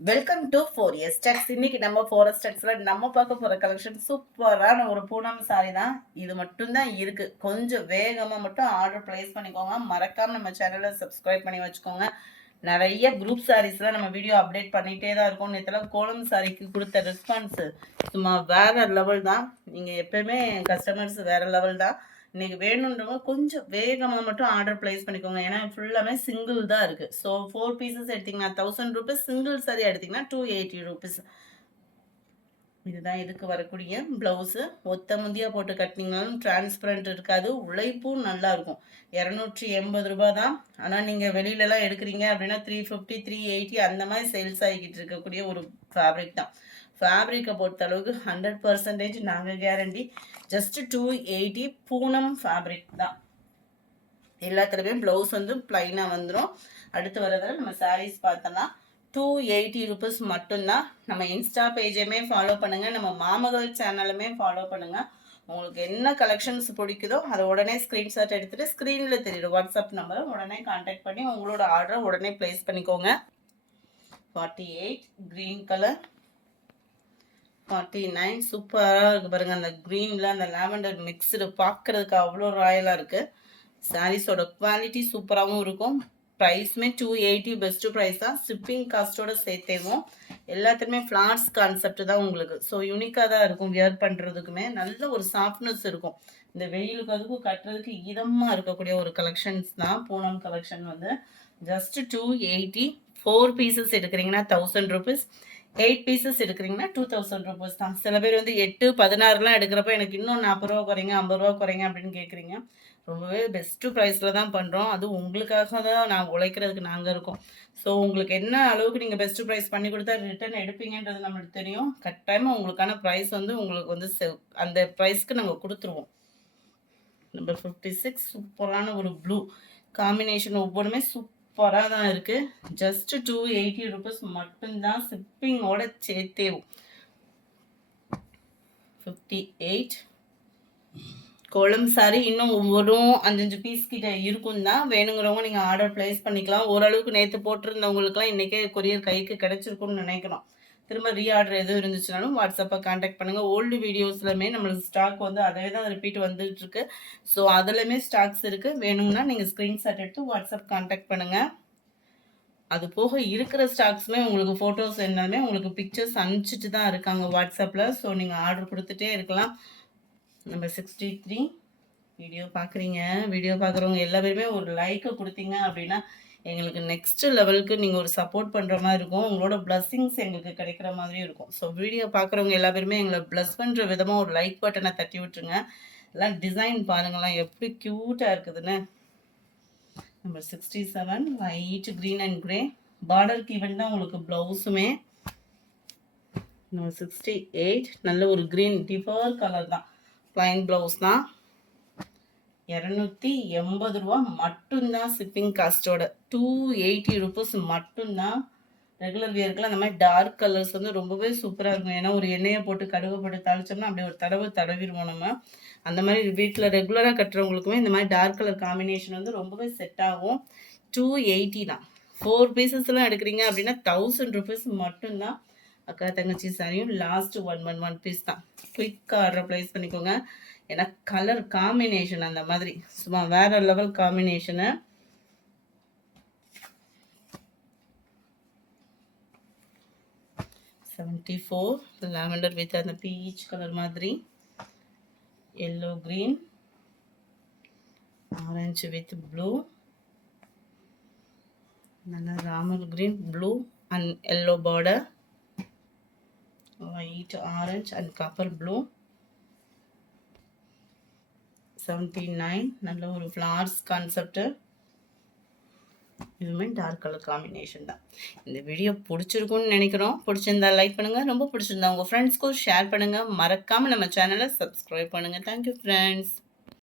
Welcome to 4S Stacks. இன்னைக்கு நம்ம 4S Stacksல நம்ம பார்க்க போற கலெக்ஷன் சூப்பரான ஒரு பூனம் சாரி தான். இது மட்டும் தான் இருக்கு. கொஞ்சம் வேகமா மட்டும் ஆர்டர் பிளேஸ் பண்ணிக்கோங்க. மறக்காம நம்ம சேனலை சப்ஸ்கிரைப் பண்ணி வச்சுக்கோங்க. நிறைய குரூப் சாரீஸ்ல நம்ம வீடியோ அப்டேட் பண்ணிட்டே தான் இருக்கோம். நேற்றுலாம் கோலம் சாரிக்கு கொடுத்த ரெஸ்பான்ஸ் சும்மா வேற லெவல் தான். நீங்க எப்பயுமே கஸ்டமர்ஸ் வேற லெவல் தான். இன்னைக்கு வேணுன்றவங்க கொஞ்சம் வேகமாக மட்டும் ஆர்டர் பிளேஸ் பண்ணிக்கோங்க. ஏன்னா ஃபுல்லாமே சிங்கிள் தான் இருக்குது. ஸோ 4 பீசஸ் எடுத்திங்கன்னா 1000 ரூபீஸ், சிங்கிள் சாரி எடுத்திங்கன்னா 280 ரூபீஸ். இதுதான் இதுக்கு வரக்கூடிய ப்ளவுஸு. ஒத்த முந்தியாக போட்டு கட்டினீங்கனாலும் டிரான்ஸ்பரண்ட் இருக்காது, உழைப்பும் நல்லா இருக்கும். 280 ரூபா தான். ஆனால் நீங்கள் வெளியிலலாம் எடுக்கிறீங்க அப்படின்னா 350 380 அந்த மாதிரி சேல்ஸ் ஆகிக்கிட்டு இருக்கக்கூடிய ஒரு ஃபேப்ரிக் தான். ஃபேப்ரிக்கை பொறுத்த அளவுக்கு 100% நாங்கள் கேரண்டி. ஜஸ்ட் 280 பூனம் ஃபேப்ரிக் தான். எல்லாத்துலேயுமே ப்ளவுஸ் வந்து ப்ளைனாக வந்துடும். அடுத்து வரதில் நம்ம சாரீஸ் பார்த்தோன்னா 280 ரூபீஸ் மட்டும்தான். நம்ம இன்ஸ்டா பேஜையுமே ஃபாலோ பண்ணுங்கள், நம்ம மாமகள் சேனலுமே ஃபாலோ பண்ணுங்கள். உங்களுக்கு என்ன கலெக்ஷன்ஸ் பிடிக்குதோ அதை உடனே ஸ்க்ரீன்ஷாட் எடுத்துகிட்டு ஸ்க்ரீனில் தெரியும் வாட்ஸ்அப் நம்பரை உடனே கான்டாக்ட் பண்ணி உங்களோட ஆர்டரை உடனே ப்ளேஸ் பண்ணிக்கோங்க. 48 க்ரீன் கலர், 49 சூப்பராக இருக்குது பாருங்கள். அந்த க்ரீனில் அந்த லாவெண்டர் மிக்ஸ்டு பார்க்குறதுக்கு அவ்வளோ ராயலாக இருக்குது. சாரீஸோட குவாலிட்டி சூப்பராகவும் இருக்கும். ப்ரைஸுமே 280 பெஸ்ட்டு ப்ரைஸ் தான். ஷிப்பிங் காஸ்ட்டோட சேர்த்தேவும். எல்லாத்துலேயுமே ஃப்ளார்ஸ் கான்செப்ட் தான் உங்களுக்கு. ஸோ யூனிக்காக தான் இருக்கும். வியர் பண்ணுறதுக்குமே நல்ல ஒரு சாஃப்ட்னஸ் இருக்கும். இந்த வெயிலுக்கு அதுக்கும் கட்டுறதுக்கு இதமாக இருக்கக்கூடிய ஒரு கலெக்ஷன்ஸ் தான் பூனம் கலெக்ஷன் வந்து. ஜஸ்ட் 280. 4 பீசஸ் எடுக்கிறீங்கன்னா 1000 ரூபீஸ், 8 பீசஸ் எடுக்கிறீங்கன்னா 2000 ரூபீஸ் தான். சில பேர் வந்து 8 16லாம் எடுக்கிறப்ப எனக்கு இன்னும் 40 ரூபா குறைங்க 50 ரூபா குறைங்க அப்படின்னு கேட்குறீங்க. ரொம்பவே பெஸ்ட்டு ப்ரைஸில் தான் பண்ணுறோம். அதுவும் உங்களுக்காக தான் உழைக்கிறதுக்கு நாங்கள் இருக்கோம். ஸோ உங்களுக்கு என்ன அளவுக்கு நீங்கள் பெஸ்ட்டு ப்ரைஸ் பண்ணி கொடுத்தா ரிட்டர்ன் எடுப்பீங்கன்றது நம்மளுக்கு தெரியும். கட்டாயமாக உங்களுக்கான ப்ரைஸ் வந்து உங்களுக்கு வந்து அந்த ப்ரைஸ்க்கு நாங்கள் கொடுத்துருவோம். நம்பர் 56 சூப்பரான ஒரு ப்ளூ காம்பினேஷன். ஒவ்வொன்றுமே சூப்பராக தான் இருக்குது. ஜஸ்ட் 280 ரூபீஸ் மட்டும்தான் ஷிப்பிங்கோட சேர்த்தே. 58 கோலம் சாரி இன்னும் ஒவ்வொரும் 5 பீஸ் கிட்ட இருக்கும் தான். வேணுங்கிறவங்க நீங்கள் ஆர்டர் பிளேஸ் பண்ணிக்கலாம். ஓரளவுக்கு நேற்று போட்டிருந்தவங்களுக்குலாம் இன்றைக்கே கொரியர் கைக்கு கிடச்சிருக்குன்னு நினைக்கிறோம். திரும்ப ரீஆர்டர் எதுவும் இருந்துச்சுனாலும் வாட்ஸ்அப்பை கான்டாக்ட் பண்ணுங்கள். ஓல்டு வீடியோஸ்லையுமே நம்மளுக்கு ஸ்டாக் வந்து அதே தான் ரிப்பீட் வந்துட்டுருக்கு. ஸோ அதுலேயுமே ஸ்டாக்ஸ் இருக்குது. வேணும்னா நீங்கள் ஸ்க்ரீன்ஷாட் எடுத்து வாட்ஸ்அப் கான்டாக்ட் பண்ணுங்கள். அது போக இருக்கிற ஸ்டாக்ஸுமே உங்களுக்கு ஃபோட்டோஸ் என்னமே உங்களுக்கு பிக்சர்ஸ் அனுப்பிச்சிட்டு தான் இருக்காங்க வாட்ஸ்அப்பில். ஸோ நீங்கள் ஆர்டர் கொடுத்துட்டே இருக்கலாம். நம்பர் 63 வீடியோ பார்க்குறீங்க. வீடியோ பார்க்குறவங்க எல்லா பேருமே ஒரு லைக்கை கொடுத்தீங்க அப்படின்னா எங்களுக்கு நெக்ஸ்ட் லெவலுக்கு நீங்கள் ஒரு சப்போர்ட் பண்ணுற மாதிரி இருக்கும். உங்களோட பிளஸ்ஸிங்ஸ் எங்களுக்கு கிடைக்கிற மாதிரி இருக்கும். ஸோ வீடியோ பார்க்குறவங்க எல்லா பேருமே எங்களை ப்ளஸ் பண்ணுற விதமாக ஒரு லைக் பட்டனை தட்டி விட்டுருங்க. எல்லாம் டிசைன் பாருங்களேன் எப்படி க்யூட்டாக இருக்குதுன்னு. Number 67 light green and grey பார்டருக்கு ஈவன் தான் உங்களுக்கு ப்ளவுஸுமே. நம்பர் 68 நல்ல ஒரு க்ரீன் டிஃபர் கலர் தான். ப்ளைன் ப்ளவுஸ் தான். 280 ரூபா மட்டும்தான் ஷிப்பிங் காஸ்ட்டோட. 280 ரூபீஸ் மட்டும்தான். ரெகுலர் வியருக்குலாம் அந்த மாதிரி டார்க் கலர்ஸ் வந்து ரொம்பவே சூப்பராக இருக்கும். ஏன்னா ஒரு எண்ணெயை போட்டு கடுகு போட்டு தாளிச்சோம்னா அப்படி ஒரு தடவிடுவோம் நம்ம. அந்த மாதிரி வீட்டில் ரெகுலராக கட்டுறவங்களுக்குமே இந்த மாதிரி டார்க் கலர் காம்பினேஷன் வந்து ரொம்பவே செட் ஆகும். 280 தான். 4 பீசஸ்லாம் எடுக்கிறீங்க அப்படின்னா 1000 ரூபீஸ் மட்டும்தான். அக்கா தங்கச்சி சாரியும் லாஸ்ட் 1 பீஸ் தான். குயிக்காக ஆர்டர் ப்ளேஸ் பண்ணிக்கோங்க. ஏன்னா கலர் காம்பினேஷன் அந்த மாதிரி சும்மா வேற லெவல் காம்பினேஷனு. லாவெண்டர் வித் அந்த பீச் கலர் மாதிரி, yellow green, orange with blue, நல்ல Ramar green, blue and yellow border, white, orange and copper blue. 79 நல்ல ஒரு ஃப்ளார்ஸ் கான்செப்ட். இதுவுமே டார்க் கலர் காம்பினேஷன் தான். இந்த வீடியோ பிடிச்சிருக்குன்னு நினைக்கிறோம். பிடிச்சிருந்தா லைக் பண்ணுங்கள். ரொம்ப பிடிச்சிருந்தா உங்கள் ஃப்ரெண்ட்ஸ்க்கும் ஷேர் பண்ணுங்கள். மறக்காமல் நம்ம சேனலை சப்ஸ்கிரைப் பண்ணுங்கள். Thank you friends.